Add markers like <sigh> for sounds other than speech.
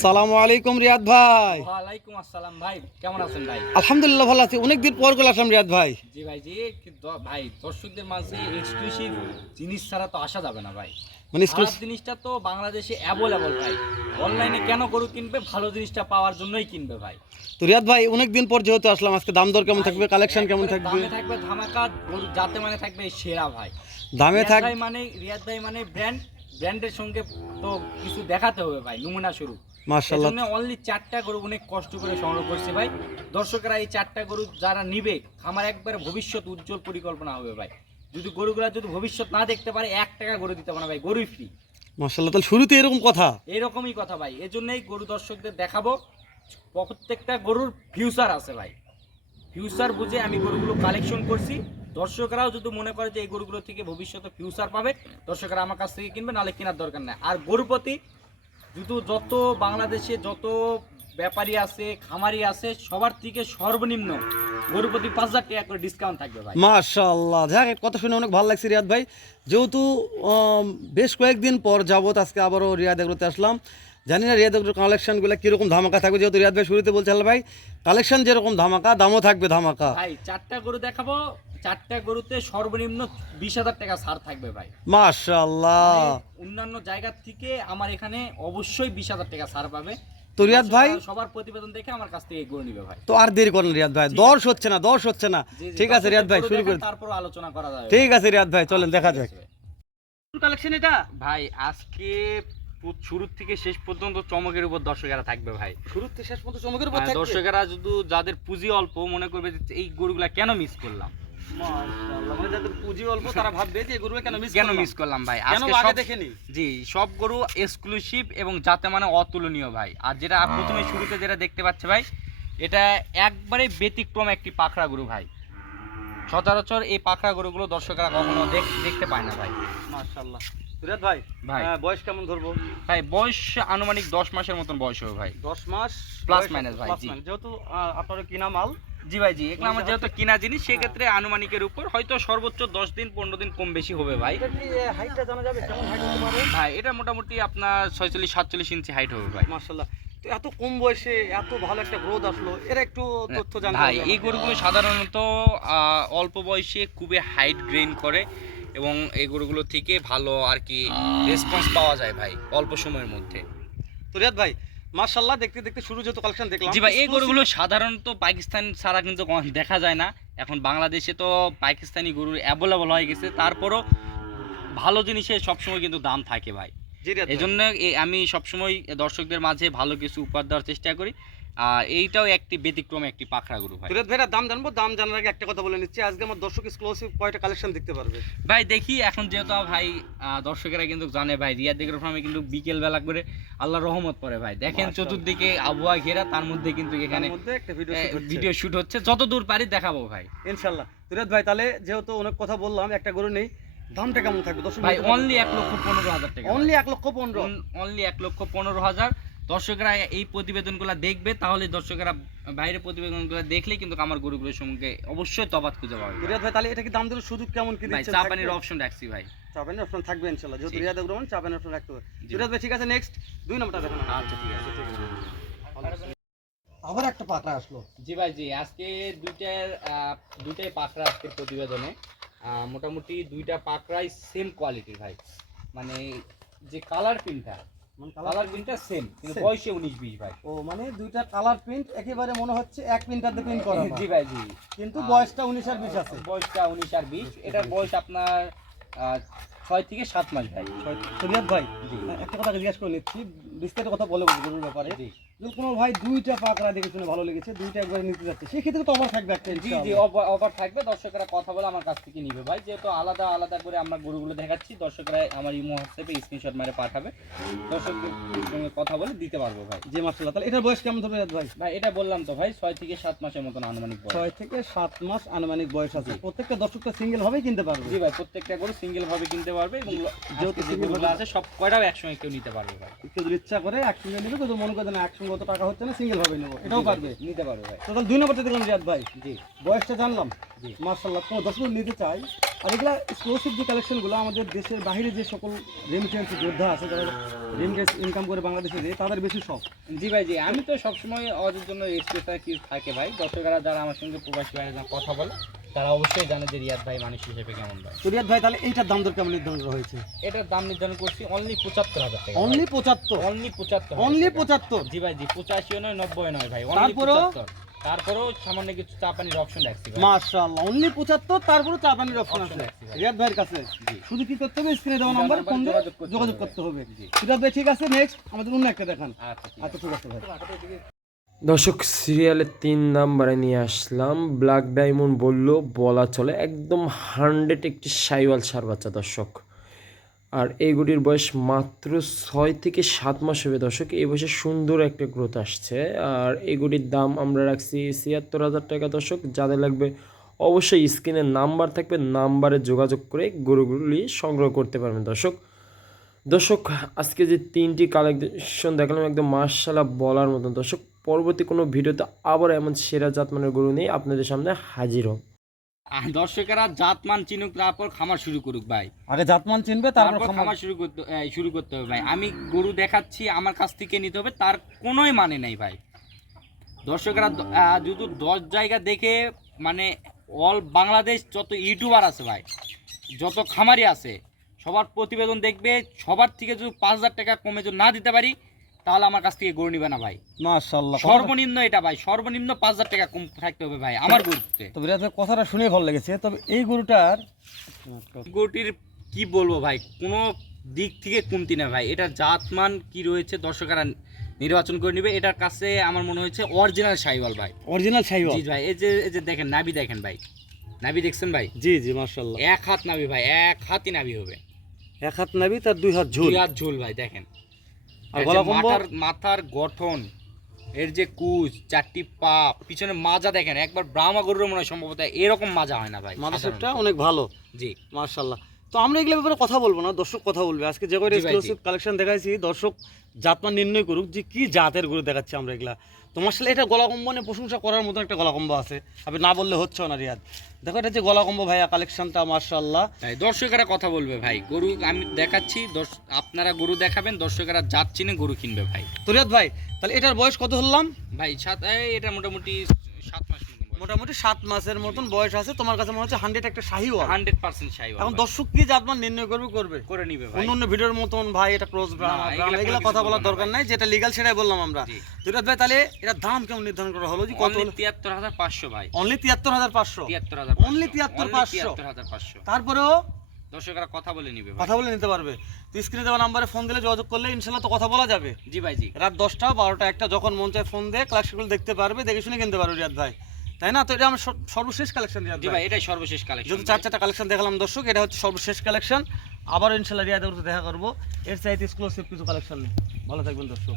আসসালামু আলাইকুম রিয়াদ ভাই। ওয়ালাইকুম আসসালাম ভাই কেমন আছেন ভাই? আলহামদুলিল্লাহ ভালো আছি। অনেকদিন পর গেল আসলাম রিয়াদ ভাই। জি ভাই জি ভাই দর্শকদের মাঝে এক্সক্লুসিভ জিনিস ছাড়া তো আসা যাবে না ভাই। মানে জিনিসটা তো বাংলাদেশে অ্যাভেলেবল ভাই। অনলাইনে কেন গরু কিনবে? ভালো জিনিসটা পাওয়ার জন্যই কিনবে ভাই। তো রিয়াদ ভাই অনেকদিন পর যেহেতু আসলাম আজকে দাম দর কেমন থাকবে? কালেকশন কেমন থাকবে? দামে থাকবে ধামাকা গরু যাতে মানে থাকবে সেরা ভাই। দামে রিয়াদ থাক ভাই মানে রিয়াদ ভাই মানে ব্র্যান্ড ব্র্যান্ডের সঙ্গে তো কিছু দেখাতে হবে ভাই নমুনা শুরু এজন্য অনলি চারটা গরু অনেক কষ্ট করে সংগ্রহ করছে ভাই। দর্শকরা এই চারটা গরু যারা নিবে আমার একবার ভবিষ্যৎ উজ্জ্বল পরিকল্পনা হবে ভাই। যদি গরুগুলা যদি ভবিষ্যৎ না দেখতে পারে এক টাকা গরু দিতে পারে ভাই গরুই ফ্রি মার্শাল্লাহ তাহলে শুরুতে এরকম কথা। এরকমই কথা ভাই এজন্যই গরু দর্শকদের দেখাবো প্রত্যেকটা গরুর ফিউচার আছে ভাই। ফিউচার বুঝে আমি গরুগুলো কালেকশন করছি। দর্শকরাও যদি মনে করে যে এই গরুগুলো থেকে ভবিষ্যতে ফিউচার পাবে দর্শকরা আমার কাছ থেকে কিনবে নাহলে কেনার দরকার নাই। আর গরুর যদি যত বাংলাদেশে যত ব্যাপারী আছে, খামারি আছে, সবার থেকে সর্বনিম্ন গরুপতি প্রতি পাঁচ হাজার টাকা করে ডিসকাউন্ট থাকবে ভাই। মার্শাল্লাহ যাক কথা শুনে অনেক ভালো লাগছে রিয়াদ ভাই। যেহেতু বেশ কয়েকদিন পর যাবত আজকে আবারও রিয়াদ এগুলোতে আসলাম। জানি না রিয়াদ কালেকশনগুলো কীরকম ধামাকা থাকবে যেহেতু রিয়াদ ভাই শুরুতে বলছে আল্লাহ ভাই কালেকশন যেরকম ধামাকা দামও থাকবে ধামাকা। ভাই চারটা গরু দেখাবো চারটা গরুতে সর্বনিম্ন বিশ হাজার টাকা ছাড় থাকবে ভাই। মার্শাল্লাহ অন্যান্য জায়গার থেকে আমার এখানে অবশ্যই বিশ হাজার টাকা ছাড় পাবে। তো রিয়াদ ভাই? সবার- সবার প্রতিবেদন দেখে আমার কাছ থেকে গরু নিবে ভাই। তো আর দেরি করেন রিয়াদ ভাই দশ হচ্ছে না দশ হচ্ছে না। জি, জি, ঠিক আছে রিয়াদ ভাই শুরু করে তারপর আলোচনা করা যাবে ঠিক আছে রিয়াদ ভাই চলেন দেখা যাক। কালেকশন এটা? ভাই আজকে শুরুর থেকে শেষ পর্যন্ত চমকের উপর দর্শকেরা থাকবে ভাই। শুরুতে শেষ পর্যন্ত চমকের আর দর্শকেরা যদি যাদের পুঁজি অল্প মনে করবে যে এই গরুগুলা কেন মিস করলাম? মানে যাদের পুঁজি অল্প <laughs> তারা ভাববে যে গরু কেন মিস কেন মিস করলাম ভাই? আজকে সব দেখেনি? জি সব গরু এক্সক্লুসিভ এবং যাতে মানে অতুলনীয় ভাই। আর যেটা প্রথমে শুরুতে যেটা দেখতে পাচ্ছে ভাই এটা একবারে ব্যতিক্রম একটি পাখরা গরু ভাই। সচরাচর এই পাখরা গরুগুলো দর্শকরা কখনো দেখতে পায় না ভাই। মাশাআল্লাহ। রিয়াদ ভাই ভাই। বয়স কেমন ধরবো? ভাই বয়স আনুমানিক দশ মাসের মতন বয়স হবে ভাই। 10 মাস? বয়স minus ভাই। যেহেতু আপনার কিনা মাল। জি ভাই জি। এগুলো আমার যেহেতু কিনা জিনিস সেক্ষেত্রে আনুমানিকের উপর হয়তো সর্বোচ্চ দশ দিন পনেরো দিন কম বেশি হবে ভাই। এটা হাইটটা জানা যাবে? কেমন হাইট হতে পারে? ভাই এটা মোটামুটি আপনার ছয়চল্লিশ সাতচল্লিশ ইঞ্চি হাইট হবে ভাই। মাশাআল্লাহ। তো এত কম বয়সে এত ভালো একটা গ্রোথ আসলো এর একটু তথ্য জানতে ভাই এই। গরুগুলো সাধারণত আহ, অল্প বয়সে খুবই হাইট গ্রেইন করে। এবং এই গরুগুলো থেকে ভালো আর কি রেসপন্স পাওয়া যায় ভাই অল্প সময়ের মধ্যে। তো রিয়াদ ভাই মাশাআল্লাহ দেখতে দেখতে শুরু যেহেতু কালেকশন দেখলাম। জি ভাই এই গরুগুলো সাধারণত পাকিস্তান ছাড়া কিন্তু দেখা যায় না। এখন বাংলাদেশে তো পাকিস্তানি গরুর অ্যাভেলেবল হয়ে গেছে। তারপরও ভালো জিনিসের সবসময় কিন্তু দাম থাকে ভাই। এই। জন্য আমি সবসময় দর্শকদের মাঝে ভালো কিছু উপহার দেওয়ার চেষ্টা করি। আর এইটাও একটি ব্যতিক্রম একটি পাখরা গরু ভাই। তো ভাইরা দাম জানব? দাম জানার আগে একটা কথা বলে নিচ্ছি। আজকে আমার দর্শক এক্সক্লুসিভ কয়টা কালেকশন দেখতে পারবে? ভাই দেখি এখন যেহেতু ভাই দর্শকেরা কিন্তু জানে ভাই রিয়া দিকের ফার্মে কিন্তু বিকেল বেলা করে আল্লাহ রহমত পড়ে ভাই। দেখেন চতুর্দিকে আবহাওয়া ঘেরা তার মধ্যে কিন্তু এখানে মধ্যে ভিডিও শুট হচ্ছে। ভিডিও শুট হচ্ছে। যত দূর পারি দেখাবো ভাই। ইনশাআল্লাহ। তো ভাই তাহলে যেহেতু অনেক কথা বললাম একটা গরু নেই দামটা কেমন থাকবে? দর্শক ভাই অনলি এক লক্ষ পনেরো হাজার টাকা। অনলি এক লক্ষ পনেরো। অনলি এক লক্ষ পনেরো হাজার। দর্শকরা এই প্রতিবেদনগুলো দেখবে তাহলে দর্শকরা বাইরে প্রতিবেদনগুলো দেখলে কিন্তু আমার গরুগুলোর সঙ্গে অবশ্যই তফাৎ খুঁজে পাবে। রিয়াদ ভাই তাহলে এটা কি দাম দেওয়ার সুযোগ কেমন কি ভাই দিচ্ছেন? চা পানির অপশন রাখছি ভাই। চাপানের অপশন থাকবে ইনশাআল্লাহ যেহেতু। রিয়াদ রহমান চাপানের অপশন রাখতে হবে। রিয়াদ ভাই ঠিক আছে নেক্সট দুই নম্বরটা দেখুন আচ্ছা ঠিক আছে আবার একটা পাকড়া আসলো। জি ভাই জি আজকে দুইটার আহ, দুইটাই পাকড়া আজকের প্রতিবেদনে। মোটামুটি দুইটা পাকড়াই সেম কোয়ালিটির ভাই। মানে যে কালার প্রিন্টটা মানে কালার প্রিন্টটা সেম কিন্তু বয়সে উনিশ বিশ ভাই। ও মানে দুইটা কালার প্রিন্ট একেবারে মনে হচ্ছে এক প্রিন্টারতে প্রিন্ট করা জি ভাই জি। কিন্তু বয়সটা উনিশ আর বিশ আছে। বয়সটা উনিশ আর বিশ এটার বয়স আপনার আহ, ছয় থেকে সাত মাস ভাই। সরিয়াত ভাই একটা কথা জিজ্ঞাসা করে নিচ্ছি বিস্তারিত কথা বলে গরুর ব্যাপারে। যদি কোনো ভাই দুইটা পাকড়া দেখে শুনে ভালো লেগেছে দুইটা একবারে নিতে যাচ্ছে সেক্ষেত্রে তো আমার থাকবে একটা জি জি অফার থাকবে দর্শকরা কথা বলে আমার কাছ থেকে নিবে ভাই যেহেতু আলাদা আলাদা করে আমরা গরুগুলো দেখাচ্ছি দর্শকরা আমার ইমো হোয়াটসঅ্যাপে স্ক্রিনশট মারে পাঠাবে দর্শকদের সঙ্গে কথা বলে দিতে পারব ভাই। জি মার্শাল্লাহ তাহলে এটার বয়স কেমন ধরবে ভাই? ভাই এটা বললাম তো ভাই ছয় থেকে সাত মাসের মতন আনুমানিক বয়স। ছয় থেকে সাত মাস আনুমানিক বয়স আছে। প্রত্যেকটা দর্শকটা সিঙ্গেল ভাবেই কিনতে পারবে। জি ভাই প্রত্যেকটা গরু সিঙ্গেল ভাবে কিনতে পারবে এবং যেহেতু যে ভাবে- আছে সব কয়টাও একসঙ্গে কেউ নিতে পারবে ভাই। কেউ যদি ইচ্ছা করে একসঙ্গে নেবে কিন্তু মনে করে না একসঙ্গে অত টাকা হচ্ছে না সিঙ্গেল ভাবে নেব। এটাও পারবে নিতে পারবে ভাই। তাহলে দুই নম্বরটা দেখলাম রিয়াদ ভাই। জি। বয়সটা জানলাম। জি। মার্শাল্লাহ কোনো দর্শক নিতে চাই। আর এগুলা এক্সক্লুসিভ যে কালেকশনগুলো আমাদের দেশের বাইরে যে সকল রেমিটেন্স যোদ্ধা আছে যারা রেমিটেন্স ইনকাম করে বাংলাদেশে দিয়ে তাদের বেশি শখ। জি ভাই জি। আমি তো সবসময় ওদের জন্য কিছু থাকে ভাই? দর্শকরা যারা আমার সঙ্গে প্রবাসী যারা কথা বলে তারা অবশ্যই জানে যে রিয়াদ ভাই মানুষ হিসেবে কেমন ভাই। তো রিয়াদ ভাই তাহলে এইটার দাম দর কেমন নির্ধারণ করা হয়েছে? এটার দাম নির্ধারণ করছি অনলি পঁচাত্তর হাজার টাকা। অনলি পঁচাত্তর? অনলি পঁচাত্তর অনলি পঁচাত্তর? জি ভাই জি পঁচাশিও নয় নব্বই নয় ভাই। অনলি তারপরেও? পঁচাত্তর। তারপরেও সামান্য কিছু চা পানির অপশন রাখছি ভাই। মাশাআল্লাহ অনলি পঁচাত্তর তারপরে চা পানির অপশন আছে। Option আছে রিয়াদ ভাইয়ের কাছে। জি। শুধু কি করতে হবে? স্ক্রিনে দেওয়া নাম্বার ফোন যোগাযোগ করতে যোগাযোগ হবে। করতে হবে। জি। রিয়াদ ভাই ঠিক আছে নেক্সট আমাদের অন্য একটা দেখান। আচ্ছা ঠিক আচ্ছা ঠিক আছে ভাই। দর্শক সিরিয়ালের তিন নাম্বারে নিয়ে আসলাম। ব্ল্যাক ডায়মন্ড বলল, বলা চলে একদম হান্ড্রেড একটি সাইওয়াল সার বাচ্চা দর্শক। আর এই গুটির বয়স মাত্র ছয় থেকে সাত মাস হবে দর্শক। এই বয়সে সুন্দর একটা গ্রোথ আসছে। আর এই গুটির দাম আমরা রাখছি ছিয়াত্তর হাজার টাকা দর্শক। যাদের লাগবে অবশ্যই স্ক্রিনে নাম্বার থাকবে, নাম্বারে যোগাযোগ করে গরুগুলি সংগ্রহ করতে পারবেন দর্শক। দর্শক, আজকে যে তিনটি কালেকশন দেখালাম, একদম মার্শালা বলার মতন দর্শক। পরবর্তী কোনো ভিডিওতে আবার এমন সেরা জাতমানের গরু নিয়ে আপনাদের সামনে হাজির হোক দর্শকেরা জাতমান চিনুক তারপর খামার শুরু করুক ভাই। আগে জাতমান চিনবে তারপর খামার শুরু করতে শুরু করতে হবে ভাই। আমি গরু দেখাচ্ছি আমার কাছ থেকে নিতে হবে তার কোনোই মানে নেই ভাই। দর্শকেরা যদি দশ জায়গা দেখে মানে অল বাংলাদেশ যত ইউটিউবার আছে ভাই যত খামারি আছে সবার প্রতিবেদন দেখবে সবার থেকে যদি পাঁচ হাজার টাকা কমে যদি না দিতে পারি তাহলে আমার কাছ থেকে গরু নিবে না ভাই। মাশাআল্লাহ। সর্বনিম্ন এটা ভাই সর্বনিম্ন পাঁচ হাজার টাকা কম থাকতে হবে ভাই আমার গরুতে তবে কথাটা শুনে ভালো লেগেছে তবে এই গরুটার গরুটির কি বলব ভাই কোনো দিক থেকে কমতি না ভাই এটা জাতমান কি রয়েছে দর্শকেরা নির্বাচন করে নেবে এটার কাছে আমার মনে হয়েছে অরিজিনাল শাহিওয়াল ভাই। অরিজিনাল সাইওয়াল জি ভাই এই যে এই যে দেখেন নাভি দেখেন ভাই। নাভি দেখছেন ভাই? জি জি মাশাআল্লাহ। এক হাত নাভি ভাই এক হাতই নাভি হবে। এক হাত নাবি তার দুই হাত ঝুল। দুই হাত ঝোল ভাই দেখেন। আর গলা মাথার মাথার গঠন এর যে কুচ চারটি পা পিছনে মাজা দেখেন একবার ব্রাহ্মা গরুর মনে হয় সম্ভবত এরকম মাজা হয় না ভাই মাথা। অনেক ভালো। জি। মার্শাল্লাহ তো আমরা এগুলো ব্যাপারে কথা বলব না দর্শক কথা বলবে। আজকে যে করে এক্সক্লুসিভ কালেকশন দেখাইছি দর্শক জাতমান নির্ণয় করুক যে কি জাতের গরু দেখাচ্ছি আমরা এগুলা। তোমার সাথে এটা গলা কম্বনে প্রশংসা করার মতন একটা গলা কম্ব আছে। আপনি না বললে হচ্ছে না রিয়াদ। দেখো এটা যে গলা কম্ব ভাইয়া কালেকশনটা মার্শাল্লাহ ভাই দর্শকেরা কথা বলবে ভাই। গরু আমি দেখাচ্ছি আপনারা গরু দেখাবেন দর্শকেরা জাত চিনে গরু কিনবে ভাই। তো রিয়াদ ভাই তাহলে এটার বয়স কত হলাম ভাই সাত এই এটা মোটামুটি সাত মাস। মোটামুটি সাত মাসের মতন বয়স আছে। তোমার কাছে মনে হচ্ছে হান্ড্রেড একটা শাহিওয়াল। হান্ড্রেড পার্সেন্ট চাই এখন দর্শক কি জাতমান নির্ণয় করবে করবে? করে নিবে ভাই। অন্য অন্য ভিডিওর মতন ভাই এটা ক্রস না, এগুলো কথা বলার দরকার নাই যেটা লিগাল সেটাই বললাম আমরা। জি। তো রিয়াদ ভাই তাহলে এটার দাম কেমন নির্ধারণ করা হলো? যে কত অনলি তিয়াত্তর হাজার পাঁচশো ভাই। অনলি তিয়াত্তর হাজার পাঁচশো? তিয়াত্তর হাজার 73,500 তিয়াত্তর হাজার পাঁচশো। তারপরেও দর্শকেরা কথা বলে নিবে কথা বলে নিতে পারবে। তো স্ক্রিনে দেওয়া নাম্বারে ফোন দিলে যোগাযোগ করলে ইনশাল্লাহ তো কথা বলা যাবে। জি ভাই জি। রাত দশটা বারোটা একটা যখন মন চায় ফোন দিয়ে কালেকশনগুলো দেখতে পারবে দেখে শুনে কিনতে পারবে রিয়াদ ভাই। তাই না? তো এটা আমার সর্বশেষ কালেকশন দিয়ে জি ভাই ভাই এটাই সর্বশেষ কালেকশন যদি চার চারটা কালেকশন দেখালাম দর্শক এটা হচ্ছে সর্বশেষ কালেকশন আবার ইনশাল্লাহ রিয়াদের দেখা করব। এর চাইতে এক্সক্লুসিভ কিছু কালেকশন নেই। ভালো থাকবেন দর্শক।